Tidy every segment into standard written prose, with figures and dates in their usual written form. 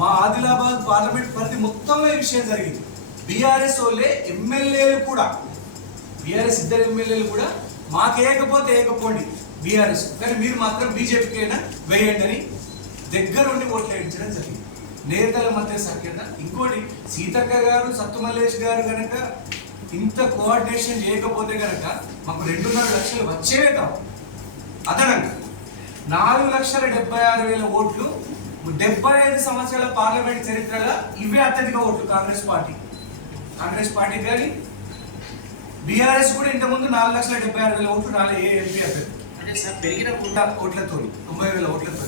మా ఆదిలాబాద్ పార్లమెంట్ పరిధి మొత్తంలో ఈ విషయం జరిగింది. బీఆర్ఎస్ వాళ్ళే ఎమ్మెల్యేలు కూడా, బీఆర్ఎస్ ఇద్దరు ఎమ్మెల్యేలు కూడా మాకేయకపోతే ఏకపోండి బీఆర్ఎస్, కానీ మీరు మాత్రం బీజేపీకి అయినా వేయండి అని దగ్గరుండి ఓట్లు వేయించడం జరిగింది. నేతల మధ్య సఖ్యత. ఇంకోటి, సీతక్క గారు సత్తుమల్లేష్ గారు కనుక ఇంత కోఆర్డినేషన్ చేయకపోతే కనుక మాకు 2.5 లక్షలు వచ్చేవే కావు. అదనంగా 4,76,000 ఓట్లు 75 సంవత్సరాల పార్లమెంట్ చరిత్రగా ఇవే అత్యధిక ఓట్లు కాంగ్రెస్ పార్టీ కానీ బీఆర్ఎస్ కూడా ఇంతకుముందు 4,76,000 ఓట్లు రాలే ఏ ఎంపీ అభ్యర్థి. అంటే సార్ పెరిగిన ఓట్లతో 90,000 ఓట్లతో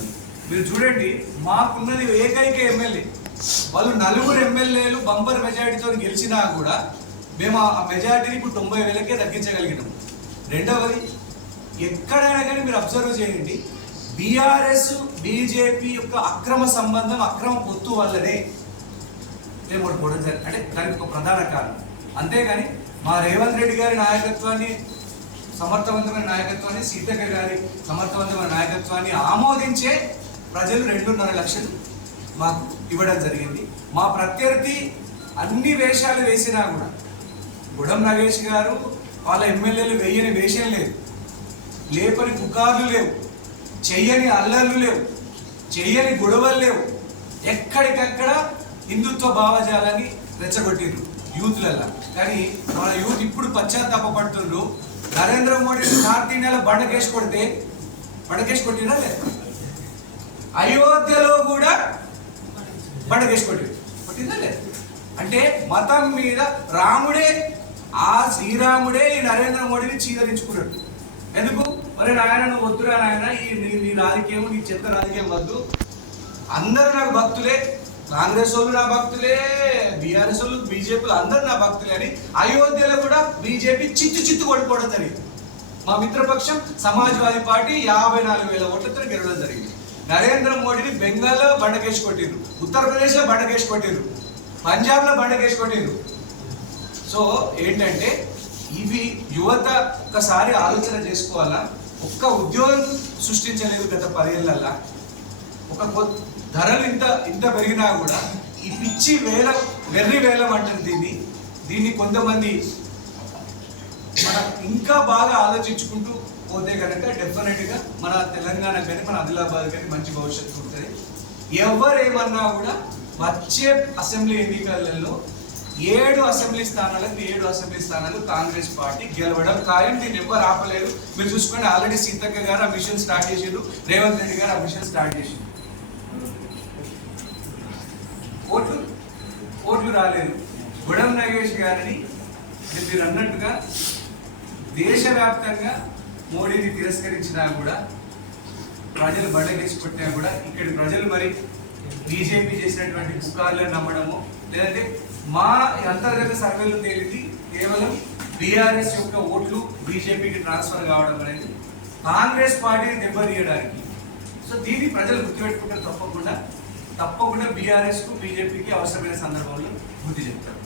మీరు చూడండి. మాకున్నది ఏకైక ఎమ్మెల్యే, వాళ్ళు 4 ఎమ్మెల్యేలు బంపర్ మెజారిటీతో గెలిచినా కూడా మేము ఆ మెజారిటీని ఇప్పుడు 90,000కే తగ్గించగలిగినాం. రెండవది, ఎక్కడైనా కానీ మీరు అబ్జర్వ్ చేయండి, బీఆర్ఎస్ బీజేపీ యొక్క అక్రమ సంబంధం, అక్రమ పొత్తు వల్లనే ఓడిపోవడం జరిగింది. అంటే దానికి ఒక ప్రధాన కారణం. అంతేగాని మా రేవంత్ రెడ్డి గారి నాయకత్వాన్ని, సమర్థవంతమైన నాయకత్వాన్ని, సీతక్క గారి సమర్థవంతమైన నాయకత్వాన్ని ఆమోదించే ప్రజలు 2.5 లక్షలు మాకు ఇవ్వడం జరిగింది. మా ప్రత్యర్థి అన్ని వేషాలు వేసినా కూడా, గుడం నగేష్ గారు వాళ్ళ ఎమ్మెల్యేలు వేయని వేషం లేదు, లేపని పుకార్లు లేవు, చెయ్యని అల్లర్లు లేవు, చెయ్యని గొడవలు లేవు. ఎక్కడికక్కడ హిందుత్వ భావజాలాన్ని రెచ్చగొట్టిండ్రు యూత్లలో. కానీ మన యూత్ ఇప్పుడు పశ్చాత్తాపడుతుండ్రు. నరేంద్ర మోడీ నార్త్ ఇండియాలో బండకేసి కొట్టినా లేదు, అయోధ్యలో కూడా బండకేసి కొట్టిందా లేదు. అంటే మతం మీద రాముడే, ఆ శ్రీరాముడే ఈ నరేంద్ర మోడీని చీదరించుకున్నాడు. ఎందుకు? మరి నాయన నువ్వు వద్దురా నాయన, నీ రాజకీయం, నీ చెత్త రాజకీయం వద్దు, అందరూ నాకు భక్తులే, కాంగ్రెస్ వాళ్ళు నా భక్తులే, బీఆర్ఎస్ వాళ్ళు, బీజేపీలు అందరూ నా భక్తులే అని అయోధ్యలో కూడా బీజేపీ చిత్తు కొట్టుకోవడం జరిగింది. మా మిత్రపక్షం సమాజ్వాదీ పార్టీ 54,000 ఓట్లతో గెలవడం జరిగింది. నరేంద్ర మోడీని బెంగాల్లో బండకేసి కొట్టిండ్రు, ఉత్తరప్రదేశ్లో బండకేసి కొట్టిండ్రు, పంజాబ్లో బండకేసి కొట్టిండ్రు. సో ఏంటంటే ఇవి యువత ఒక్కసారి ఆలోచన చేసుకోవాలా. ఒక్క ఉద్యోగం సృష్టించలేదు గత 10 ఏళ్ళల్లో. ఒక ధరలు ఇంత పెరిగినా కూడా ఈ పిచ్చి వెర్రి వేలం అంటారు దీన్ని కొంతమంది మన ఇంకా బాగా ఆలోచించుకుంటూ పోతే కనుక డెఫినెట్గా మన తెలంగాణ కానీ మన ఆదిలాబాద్ కానీ మంచి భవిష్యత్తు ఉంటుంది. ఎవరేమన్నా కూడా వచ్చే అసెంబ్లీ ఎన్నికలలో 7 అసెంబ్లీ స్థానాలు కాంగ్రెస్ పార్టీ గెలవడం ఖాయం. దీన్ని ఎవరు ఆపలేరు. మీరు చూసుకోండి, ఆల్రెడీ సీతక్క గారు ఆ మిషన్ స్టార్ట్ చేసారు, రేవంత్ రెడ్డి గారు ఆ మిషన్ స్టార్ట్ చేసారు. ఓట్లు రాలేదు. గుడం నగేష్ గారిని మీరు అన్నట్టుగా దేశవ్యాప్తంగా మోడీని తిరస్కరించినా కూడా, ప్రజలు బండకేసి కొట్టినా కూడా, ఇక్కడి ప్రజలు మరి బీజేపీ చేసినటువంటి పుకార్లను నమ్మడము, లేదంటే మా అంతర్గత సర్వేలు తేలింది కేవలం బీఆర్ఎస్ యొక్క ఓట్లు బీజేపీకి ట్రాన్స్ఫర్ కావడం అనేది కాంగ్రెస్ పార్టీని దెబ్బతీయడానికి. సో దీన్ని ప్రజలు గుర్తుపెట్టుకుంటారు. తప్పకుండా బీఆర్ఎస్కు బీజేపీకి అవసరమైన సందర్భంలో బుద్ధి చెప్తారు.